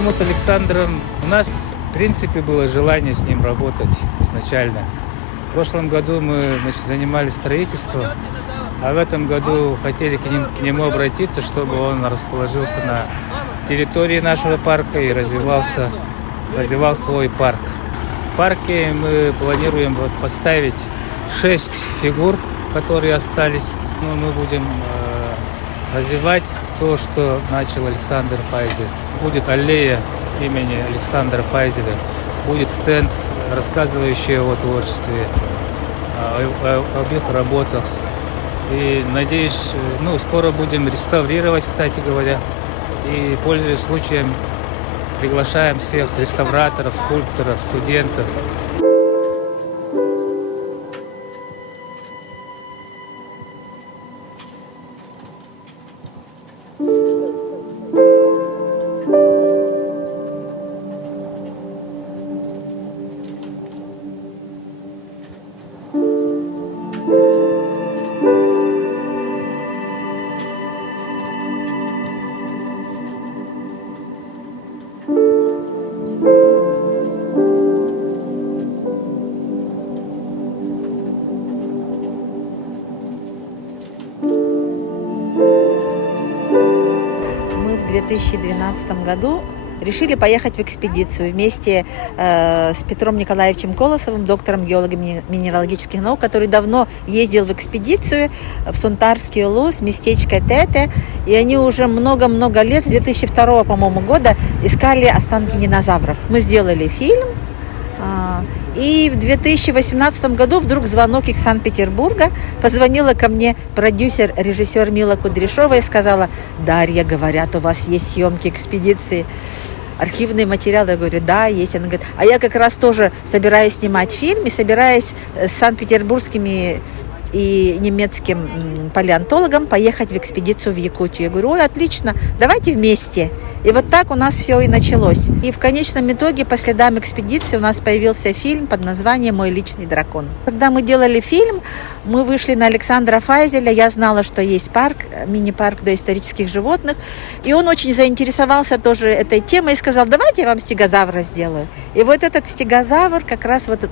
Ну, мы с Александром, у нас, в принципе, было желание с ним работать изначально. В прошлом году мы, занимались строительством, а в этом году хотели к нему обратиться, чтобы он расположился на территории нашего парка и развивал свой парк. В парке мы планируем поставить 6 фигур, которые остались. Мы будем развивать то, что начал Александр Файзель. Будет аллея имени Александра Файзеля, будет стенд, рассказывающий о творчестве, об их работах. И, надеюсь, скоро будем реставрировать, кстати говоря. И, пользуясь случаем, приглашаем всех реставраторов, скульпторов, студентов. Мы в 2012 году решили поехать в экспедицию вместе с Петром Николаевичем Колосовым, доктором геолого-минералогических наук, который давно ездил в экспедицию в Сунтарский улус, местечко Тете. И они уже много-много лет, с 2002, по-моему, года искали останки динозавров. Мы сделали фильм. И в 2018 году вдруг звонок из Санкт-Петербурга. Позвонила ко мне продюсер, режиссер Мила Кудряшова и сказала: «Дарья, говорят, у вас есть съемки экспедиции, архивные материалы». Я говорю: «Да, есть». Она говорит: «А я как раз тоже собираюсь снимать фильм и собираюсь с санкт-петербургскими и немецким палеонтологом поехать в экспедицию в Якутию». Я говорю: «Ой, отлично, давайте вместе». И вот так у нас все и началось. И в конечном итоге по следам экспедиции у нас появился фильм под названием «Мой личный дракон». Когда мы делали фильм, мы вышли на Александра Файзеля. Я знала, что есть парк, мини-парк доисторических животных. И он очень заинтересовался тоже этой темой и сказал: «Давайте я вам стегозавра сделаю». И вот этот стегозавр как раз вот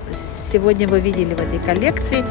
сегодня вы видели в этой коллекции.